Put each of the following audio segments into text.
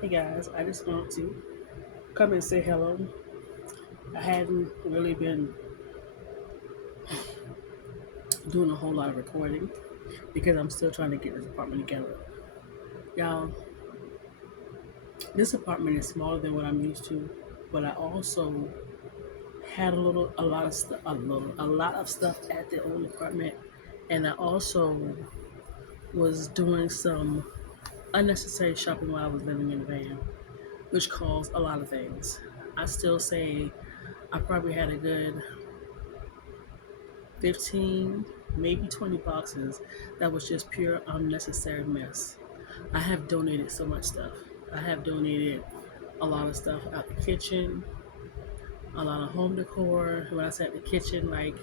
Hey guys, I just want to come and say hello. I hadn't really been doing a whole lot of recording because I'm still trying to get this apartment together. Y'all, this apartment is smaller than what I'm used to, but I also had a lot of stuff, a lot of stuff at the old apartment, and I also was doing some unnecessary shopping while I was living in the van, which caused a lot of things. I still say I probably had a good 15, maybe 20 boxes that was just pure unnecessary mess. I have donated so much stuff. I have donated a lot of stuff out the kitchen, a lot of home decor. When I said the kitchen, like,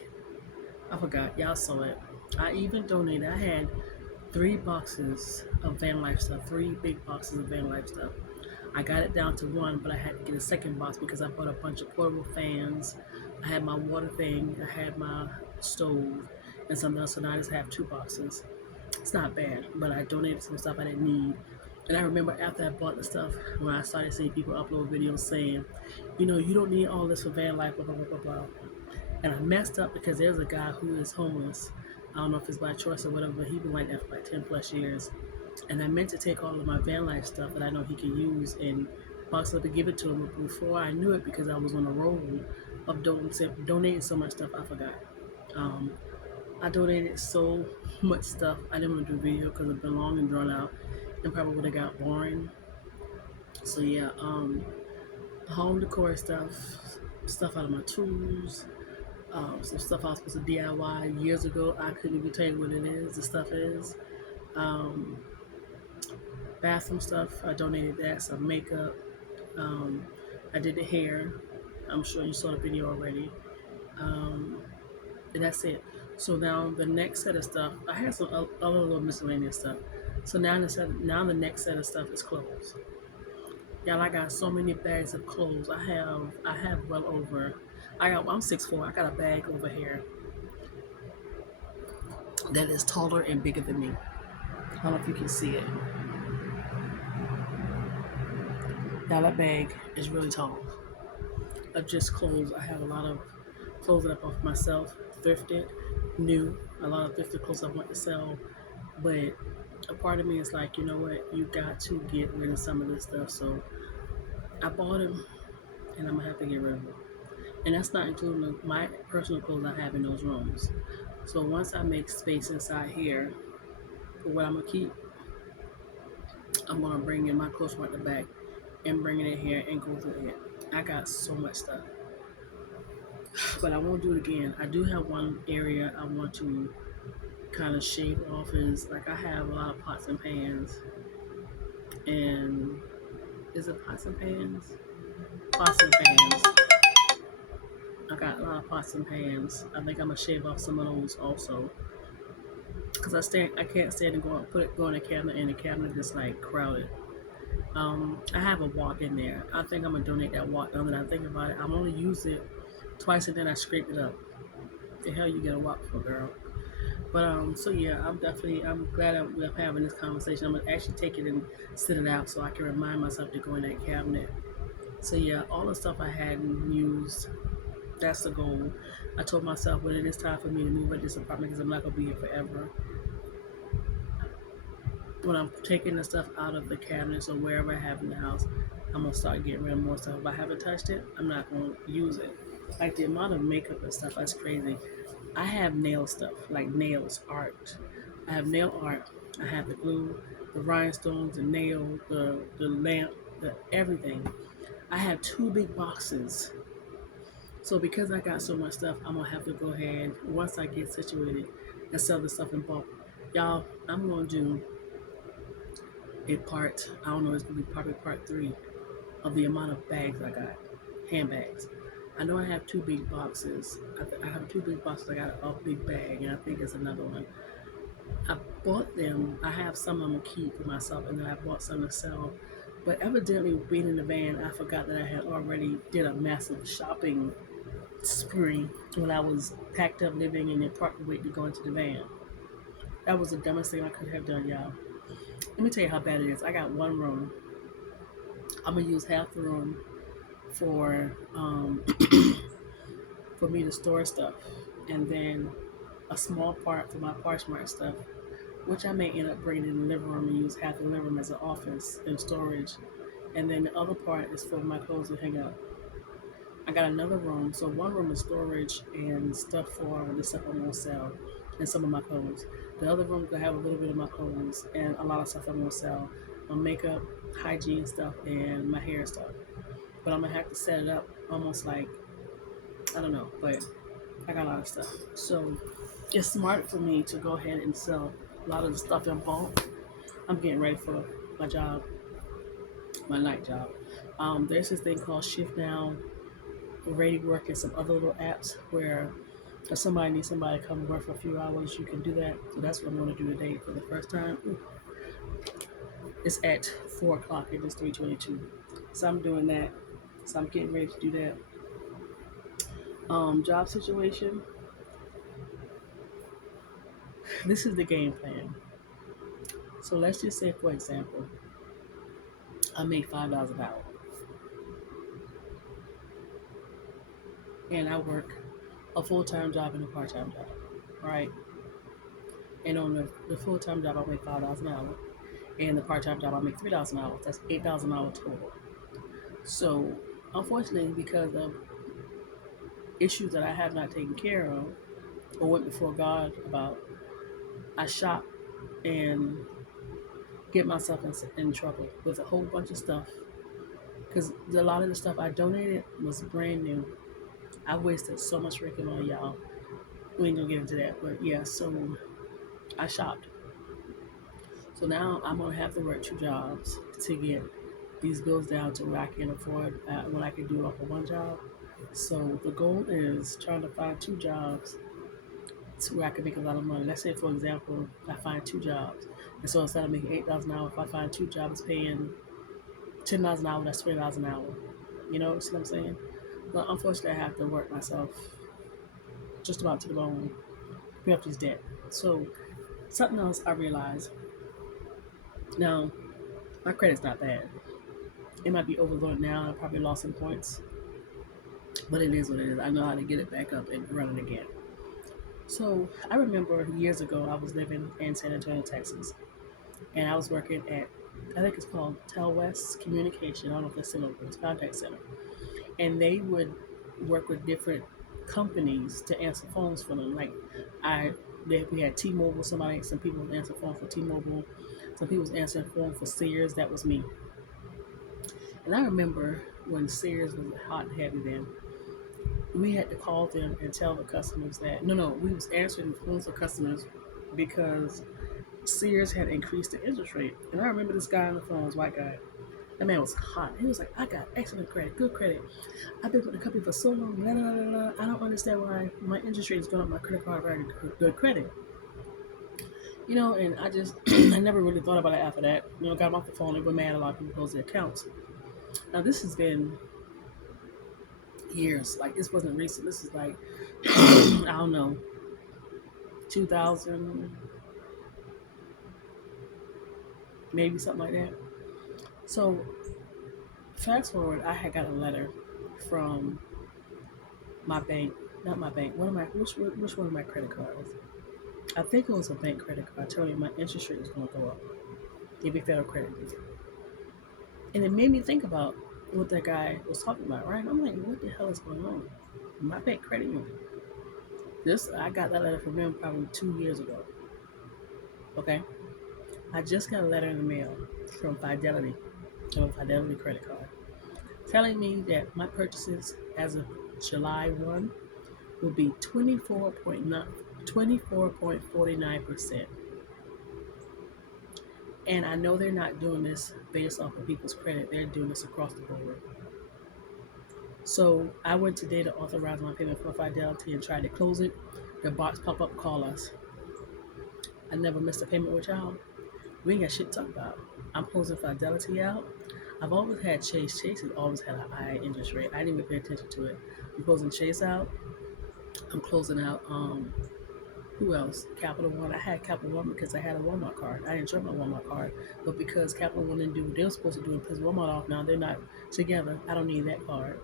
I forgot, y'all saw it. I even donated, I had 3 boxes of van life stuff, 3 big boxes of van life stuff. I got it down to one, but I had to get a second box because I bought a bunch of portable fans. I had my water thing, I had my stove, and something else. So now I just have 2 boxes. It's not bad, but I donated some stuff I didn't need. And I remember after I bought the stuff, when I started seeing people upload videos saying, you don't need all this for van life, blah, blah, blah, blah, blah. And I messed up because there's a guy who is homeless. I don't know if it's by choice or whatever, but he's been like that for like 10 plus years. And I meant to take all of my van life stuff that I know he can use and box up to give it to him. But before I knew it, because I was on a roll of donating so much stuff, I forgot. Um, I donated so much stuff. I didn't want to do a video because it's been long and drawn out and probably would have got boring. So yeah, home decor stuff, stuff out of my tools, some stuff I was supposed to DIY years ago. I couldn't even tell you what it is. The stuff is. Um, Bathroom stuff. I donated that. Some makeup. Um, I did the hair. I'm sure you saw the video already. Um, and that's it. So now the next set of stuff, I had some other little miscellaneous stuff. So now the next set of stuff is clothes. Y'all, I got so many bags of clothes. I have well over. I'm 6'4". I got a bag over here that is taller and bigger than me. I don't know if you can see it. Now that bag is really tall. Of just clothes. I have a lot of clothes that I bought for myself, thrifted, new. A lot of thrifted clothes I want to sell, but a part of me is like, you know what? You got to get rid of some of this stuff. So I bought them, and I'm gonna have to get rid of them. And that's not including my personal clothes I have in those rooms. So once I make space inside here for what I'm gonna keep, I'm gonna bring in my clothes from the back and bring it in here and go through it. I got so much stuff, but I won't do it again. I do have one area I want to kind of shave off. Is like I have a lot of pots and pans, and is it pots and pans? Pots and pans. I got a lot of pots and pans. I think I'm gonna shave off some of those also, because I can't stand to go in a cabinet, and the cabinet is like crowded. I have a wok in there. I think I'm gonna donate that wok. Now that I think about it, I'm only use it twice, and then I scrape it up. The hell you get a wok for, girl? But so yeah, I'm glad I'm having this conversation. I'm gonna actually take it and sit it out so I can remind myself to go in that cabinet. So yeah, all the stuff I hadn't used, that's the goal. I told myself when it is time for me to move out this apartment, because I'm not gonna be here forever. When I'm taking the stuff out of the cabinets or wherever I have in the house, I'm gonna start getting rid of more stuff. If I haven't touched it, I'm not gonna use it. Like the amount of makeup and stuff, that's crazy. I have nail stuff, like nails, art. I have nail art. I have the glue, the rhinestones, the nail, the lamp, the everything. I have 2 big boxes. So because I got so much stuff, I'm gonna have to go ahead once I get situated and sell the stuff in bulk. Y'all, I'm gonna do a part. I don't know. It's gonna be probably part 3 of the amount of bags I got, handbags. I know I have 2 big boxes. I have 2 big boxes. I got a big bag, and I think it's another one. I bought them. I have some I'm gonna keep for myself, and then I bought some to sell. But evidently, being in the van, I forgot that I had already did a massive shopping spree when I was packed up living in the apartment waiting to go into the van. That was the dumbest thing I could have done, y'all. Let me tell you how bad it is. I got one room. I'm gonna use half the room for for me to store stuff, and then a small part for my Poshmark stuff, which I may end up bringing in the living room and use half the living room as an office and storage, and then the other part is for my clothes to hang up. I got another room, so one room is storage and stuff for the stuff I'm gonna sell, and some of my clothes. The other room could have a little bit of my clothes and a lot of stuff I'm gonna sell, my makeup, hygiene stuff, and my hair stuff. But I'm gonna have to set it up almost like I don't know, but I got a lot of stuff. So it's smart for me to go ahead and sell a lot of the stuff in bulk. I'm getting ready for my job, my night job. There's this thing called Shift Now, Ready Work, and some other little apps where if somebody needs somebody to come work for a few hours, you can do that. So that's what I'm going to do today for the first time. It's at 4 o'clock. It is 3:22. So I'm doing that. So I'm getting ready to do that. Job situation. This is the game plan. So let's just say, for example, I make $5 an hour, and I work a full-time job and a part-time job, right? And on the full-time job, I make $5 an hour, and the part-time job, I make $3 an hour. That's $8 an hour total. So, unfortunately, because of issues that I have not taken care of or went before God about, I shop and get myself in trouble with a whole bunch of stuff. Because a lot of the stuff I donated was brand new. I wasted so much freaking money, y'all. We ain't gonna get into that, but yeah, so I shopped. So now I'm gonna have to work two jobs to get these bills down to where I can afford what I can do off of one job. So the goal is trying to find two jobs to where I can make a lot of money. Let's say, for example, I find two jobs, and so instead of making $8 an hour, if I find two jobs paying $10 an hour, that's $20 an hour. You know, see what I'm saying? But unfortunately, I have to work myself just about to the bone, pay off this debt. So something else I realized now, my credit's not bad. It might be overloaded now. I probably lost some points, but it is what it is. I know how to get it back up and run it again. So I remember years ago, I was living in San Antonio, Texas, and I was working at, I think it's called Telwest Communication. I don't know if it's still open. It's a contact center, and they would work with different companies to answer phones for them. Like we had T-Mobile. Some people would answer phone for T-Mobile. Some people was answering phone for Sears. That was me. And I remember when Sears was hot and heavy then, we had to call them and tell the customers that no, we was answering phones for customers because Sears had increased the interest rate. And I remember this guy on the phone, this white guy. That man was hot. He was like, I got excellent credit, good credit. I've been with the company for so long. Blah, blah, blah, blah. I don't understand why my interest rate is going up my credit card for good credit. You know, and I just, I never really thought about it after that. You know, got him off the phone. They were mad. A lot of people closed their accounts. Now, this has been years. Like, this wasn't recent. This is like, I don't know, 2000, maybe something like that. So, fast forward, I had got a letter from my bank, not my bank, which one of my credit cards? I think it was a bank credit card telling me my interest rate is going to go up. Give me federal credit. And it made me think about what that guy was talking about, right? I'm like, what the hell is going on? My bank credit union. I got that letter from him probably 2 years ago. Okay? I just got a letter in the mail from Fidelity, from a Fidelity credit card, telling me that my purchases as of July 1 will be 24.49%. And I know they're not doing this based off of people's credit. They're doing this across the board. So I went today to authorize my payment for Fidelity and tried to close it. The box pop up, call us. I never missed a payment with y'all. We ain't got shit to talk about. I'm closing Fidelity out. I've always had Chase. Chase has always had a high interest rate. I didn't even pay attention to it. I'm closing Chase out. I'm closing out Who else? Capital One. I had Capital One because I had a Walmart card. I enjoyed my Walmart card, but because Capital One didn't do what they were supposed to do and piss Walmart off, now they're not together. I don't need that card.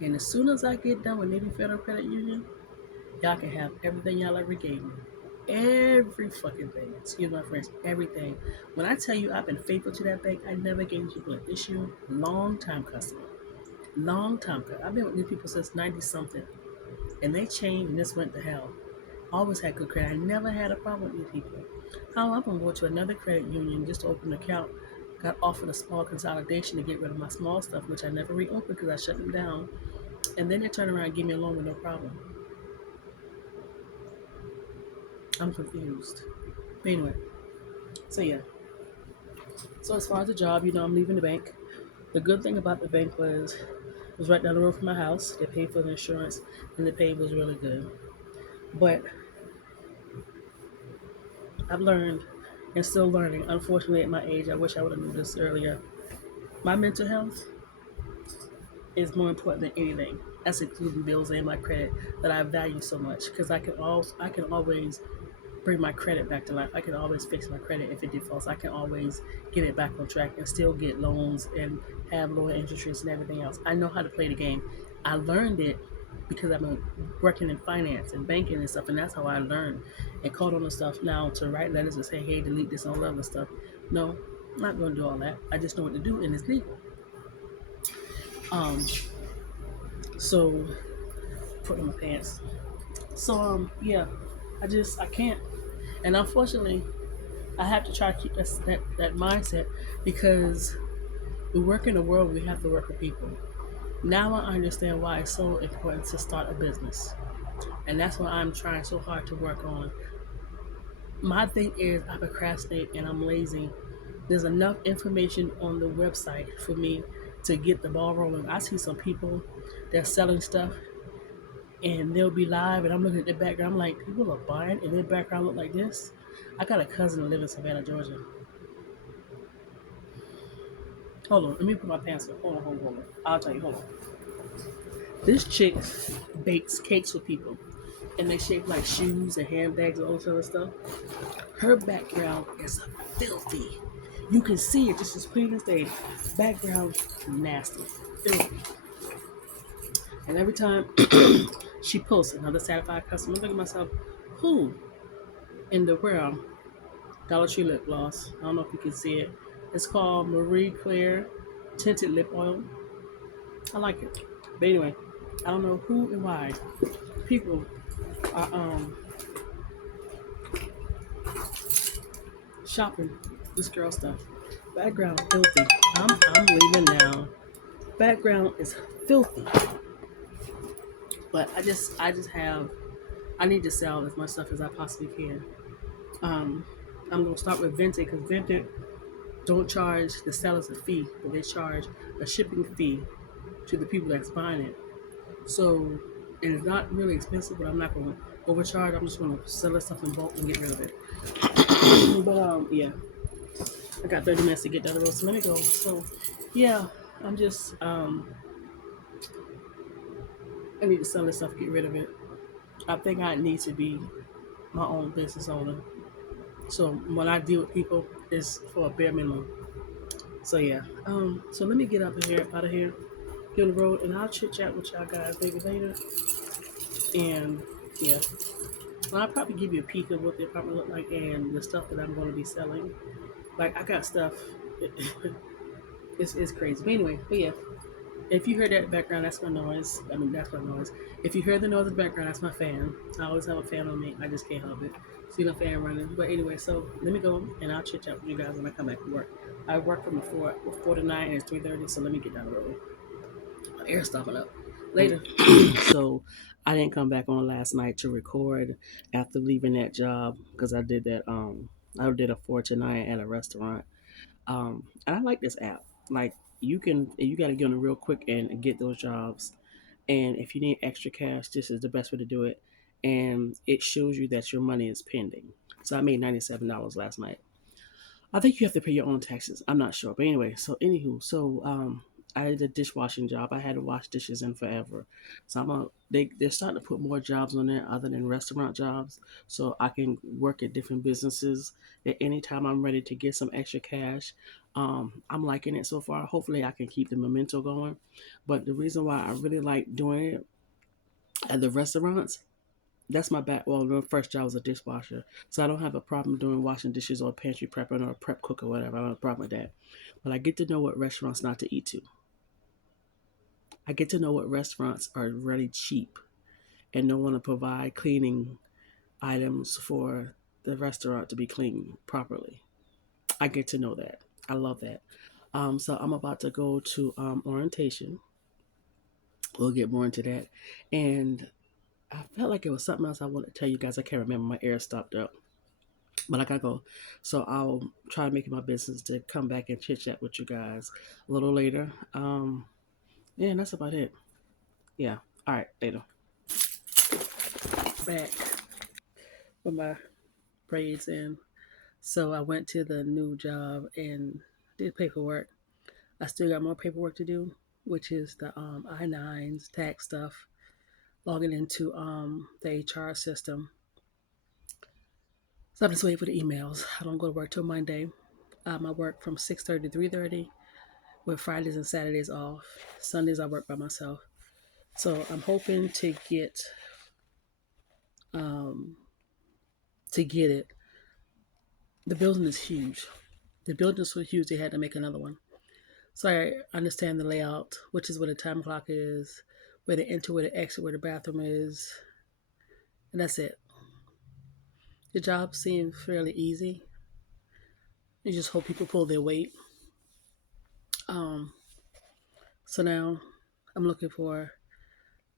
And as soon as I get done with Navy Federal Credit Union, y'all can have everything y'all ever gave me. Every fucking thing. Excuse my French. Everything. When I tell you I've been faithful to that bank, I never gave people an issue. Long time customer. Long time customer. I've been with these people since 90 something. And they changed and this went to hell. Always had good credit. I never had a problem with these people. How I'm gonna go to another credit union just to open an account. Got offered a small consolidation to get rid of my small stuff, which I never reopened because I shut them down. And then they turn around and give me a loan with no problem. I'm confused. But anyway, so yeah. So as far as the job, I'm leaving the bank. The good thing about the bank was it was right down the road from my house. They paid for the insurance, and the pay was really good. But I've learned and still learning. Unfortunately, at my age, I wish I would have knew this earlier. My mental health is more important than anything. That's including bills and my credit that I value so much because I can always bring my credit back to life. I can always fix my credit if it defaults. I can always get it back on track and still get loans and have lower interest rates and everything else. I know how to play the game. I learned it because I've been working in finance and banking and stuff, and that's how I learned and caught on the stuff now to write letters and say, hey, delete this and all that other stuff. No, I'm not going to do all that. I just know what to do, and it's legal. Um, so put on my pants. So yeah, I can't, and unfortunately, I have to try to keep that mindset because we work in a world we have to work with people. Now I understand why it's so important to start a business. And that's what I'm trying so hard to work on. My thing is I procrastinate and I'm lazy. There's enough information on the website for me to get the ball rolling. I see some people that's selling stuff and they'll be live and I'm looking at their background. I'm like, people are buying and their background look like this. I got a cousin that lives in Savannah, Georgia. Hold on, let me put my pants on. Hold on. I'll tell you, hold on. This chick bakes cakes for people, and they shape like shoes and handbags and all this other stuff. Her background is filthy. You can see it just as plain as day. Background nasty, filthy. And every time she posts another satisfied customer, I look at myself, who in the world? Dollar Tree lip gloss. I don't know if you can see it. It's called Marie Claire Tinted Lip Oil. I like it. But anyway, I don't know who and why people are shopping this girl stuff. Background filthy. I'm leaving now. Background is filthy. But I just have I need to sell as much stuff as I possibly can. Um I'm gonna start with Vinted because Vinted don't charge the sellers a fee, but they charge a shipping fee to the people that's buying it. So and it's not really expensive, but I'm not gonna overcharge. I'm just gonna sell this stuff in bulk and get rid of it. But yeah, I got 30 minutes to get down the road, so let me go. So yeah, I'm just I need to sell this stuff, get rid of it. I think I need to be my own business owner. So when I deal with people, it's for a bare minimum. So yeah, so let me get up here, out of here, get on the road, and I'll chit chat with y'all guys maybe later. And yeah, well, I'll probably give you a peek of what the apartment look like and the stuff that I'm going to be selling. Like I got stuff. It's crazy. But anyway, but yeah, if you heard that background, that's my noise. I mean, that's my noise. If you heard the noise in the background, that's my fan. I always have a fan on me. I just can't help it. See the fan running. But anyway, so let me go and I'll chit chat with you guys when I come back from work. I work from 4 to 9 and it's 3:30, so let me get down the road. My air's stopping up. Later. So I didn't come back on last night to record after leaving that job because I did that. I did a 4 to 9 at a restaurant. And I like this app. Like you got to get on it real quick and get those jobs. And if you need extra cash, this is the best way to do it. And it shows you that your money is pending. So I made $97 last night. I think you have to pay your own taxes. I'm not sure, but anyway. So anywho, so I had a dishwashing job. I had to wash dishes in forever. So they're starting to put more jobs on there other than restaurant jobs. So I can work at different businesses at any time I'm ready to get some extra cash. I'm liking it so far. Hopefully I can keep the memento going. But the reason why I really like doing it at the restaurants, that's my back. Well, the first job was a dishwasher, so I don't have a problem doing washing dishes or pantry prepping or prep cook or whatever. I don't have a problem with that. But I get to know what restaurants not to eat to. I get to know what restaurants are really cheap and don't want to provide cleaning items for the restaurant to be cleaned properly. I get to know that. I love that. So I'm about to go to orientation. We'll get more into that. And I felt like it was something else I wanted to tell you guys. I can't remember. My air stopped up. But I gotta go. So I'll try to make it my business to come back and chit chat with you guys a little later. Yeah, and that's about it. Yeah. All right, later. Back with my braids in. So I went to the new job and did paperwork. I still got more paperwork to do, which is the I-9s, tax stuff, logging into the HR system. So I'm just waiting for the emails. I don't go to work till Monday. I work from 6:30 to 3:30 with Fridays and Saturdays off. Sundays I work by myself. So I'm hoping um, to get it. The building is huge. The building is so huge they had to make another one. So I understand the layout, which is where the time clock is, where the enter, where the exit, where the bathroom is, and that's it. The job seemed fairly easy. You just hope people pull their weight. Um, so now I'm looking for.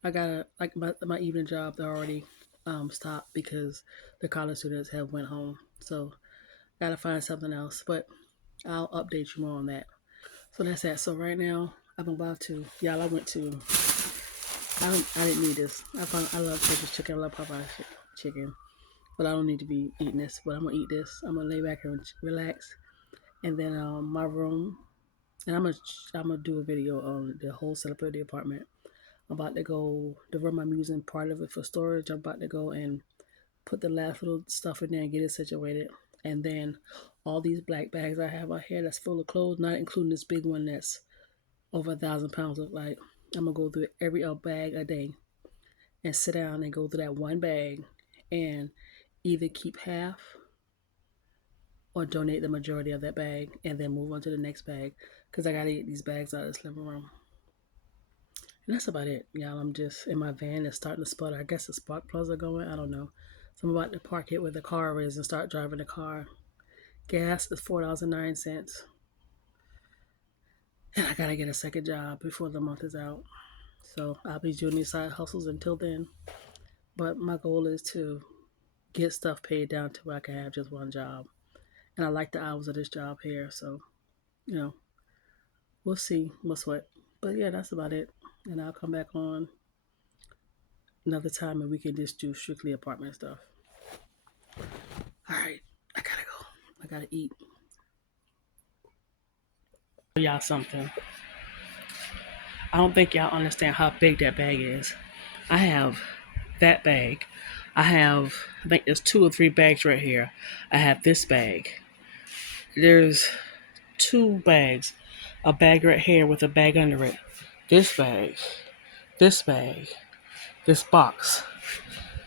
I gotta like my evening job. They're already stopped because the college students have went home. So gotta find something else. But I'll update you more on that. So that's that. So right now I'm about to. Y'all, I went to. I didn't need this. I love Texas chicken. I love Popeye chicken. But I don't need to be eating this. But I'm gonna eat this. I'm gonna lay back and relax. And then my room. And I'm gonna do a video on the whole celebrity apartment. I'm about to go. The room I'm using part of it for storage. I'm about to go and put the last little stuff in there and get it situated. And then all these black bags I have out here that's full of clothes, not including this big one that's over 1,000 pounds of like. I'm gonna go through every bag a day and sit down and go through that one bag and either keep half or donate the majority of that bag and then move on to the next bag because I gotta get these bags out of this living room. And that's about it, y'all. I'm just in my van. It's starting to sputter. I guess the spark plugs are going. I don't know. So I'm about to park it where the car is and start driving the car. Gas is $4.09. And I gotta get a second job before the month is out. So I'll be doing these side hustles until then. But my goal is to get stuff paid down to where I can have just one job. And I like the hours of this job here. So, you know, we'll see what's what. But yeah, that's about it. And I'll come back on another time and we can just do strictly apartment stuff. All right, I gotta go. I gotta eat. Y'all something. I don't think y'all understand how big that bag is. I have that bag. I think there's 2 or 3 bags right here. I have this bag. There's 2 bags. A bag right here with a bag under it. This bag. This bag. This box.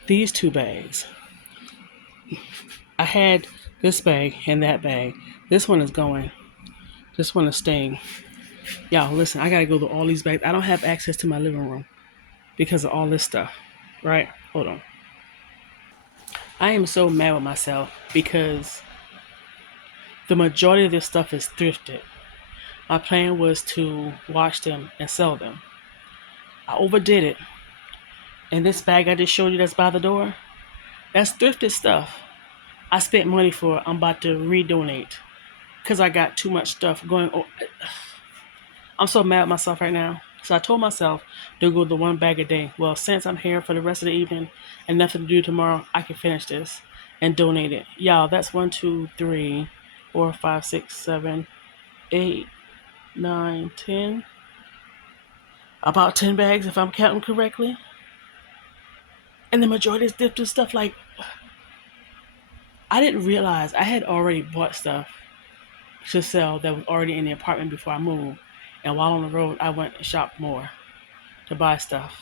These 2 bags. I had this bag and that bag. This one is going. This one is staying. Y'all, listen, I gotta go to all these bags. I don't have access to my living room because of all this stuff. Right? Hold on. I am so mad with myself because the majority of this stuff is thrifted. My plan was to wash them and sell them. I overdid it. And this bag I just showed you that's by the door, that's thrifted stuff. I spent money for it. I'm about to redonate because I got too much stuff going. I'm so mad at myself right now. So I told myself to go the one bag a day. Well, since I'm here for the rest of the evening and nothing to do tomorrow, I can finish this and donate it. Y'all, that's 1, 2, 3, 4, 5, 6, 7, 8, 9, 10. about 10 bags if I'm counting correctly. And the majority is different stuff. Like, I didn't realize I had already bought stuff to sell that was already in the apartment before I moved. And while on the road, I went and shopped more to buy stuff.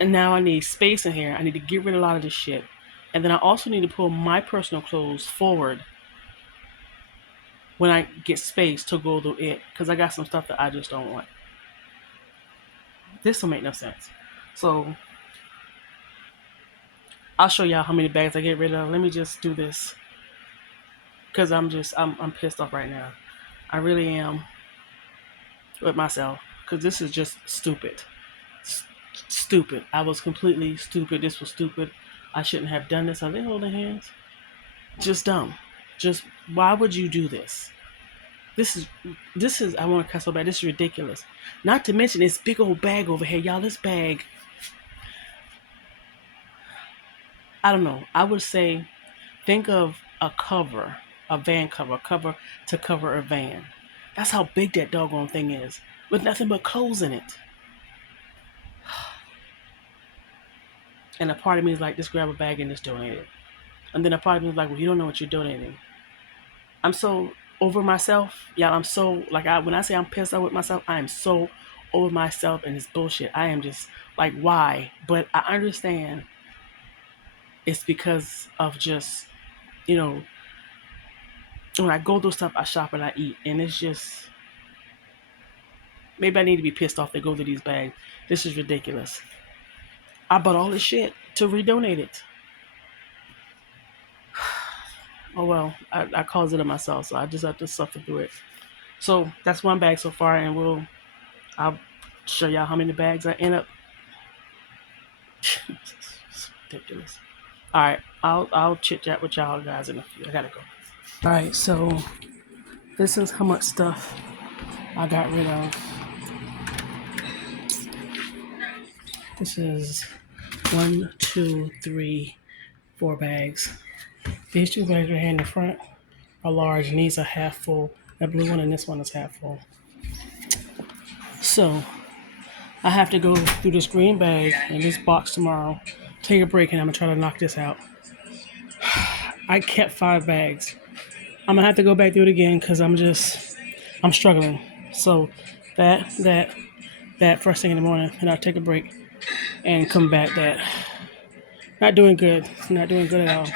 And now I need space in here. I need to get rid of a lot of this shit. And then I also need to pull my personal clothes forward when I get space to go through it. Because I got some stuff that I just don't want. This will make no sense. So I'll show y'all how many bags I get rid of. Let me just do this. Because I'm pissed off right now. I really am with myself. Because this is just stupid. Stupid. I was completely stupid. This was stupid. I shouldn't have done this. Are they holding hands? Just dumb. Just why would you do this? This is I want to cuss so bad. This is ridiculous. Not to mention this big old bag over here, y'all. This bag, I don't know. I would say, think of a cover, a van cover, to cover a van. That's how big that doggone thing is, with nothing but clothes in it. And a part of me is like, just grab a bag and just donate it. And then a part of me is like, well, you don't know what you're donating. I'm so over myself. Yeah, I'm so, like, when I say I'm pissed off with myself, I am so over myself and this bullshit. I am just like, why? But I understand it's because of just, you know, when I go through stuff, I shop and I eat. And it's just, maybe I need to be pissed off to go through these bags. This is ridiculous. I bought all this shit to redonate it. Oh well, I caused it to myself, so I just have to suffer through it. So that's one bag so far, and I'll show y'all how many bags I end up. It's ridiculous. All right, I'll chit chat with y'all guys in a few. I gotta go. All right, so this is how much stuff I got rid of. This is 1, 2, 3, 4 bags. These 2 bags right here in the front are large, and these are half full. That blue one and this one is half full. So I have to go through this green bag and this box tomorrow. Take a break, and I'm gonna try to knock this out. I kept 5 bags. I'm gonna have to go back through it again because I'm struggling. So that first thing in the morning, and I'll take a break and come back. That not doing good. Not doing good at all.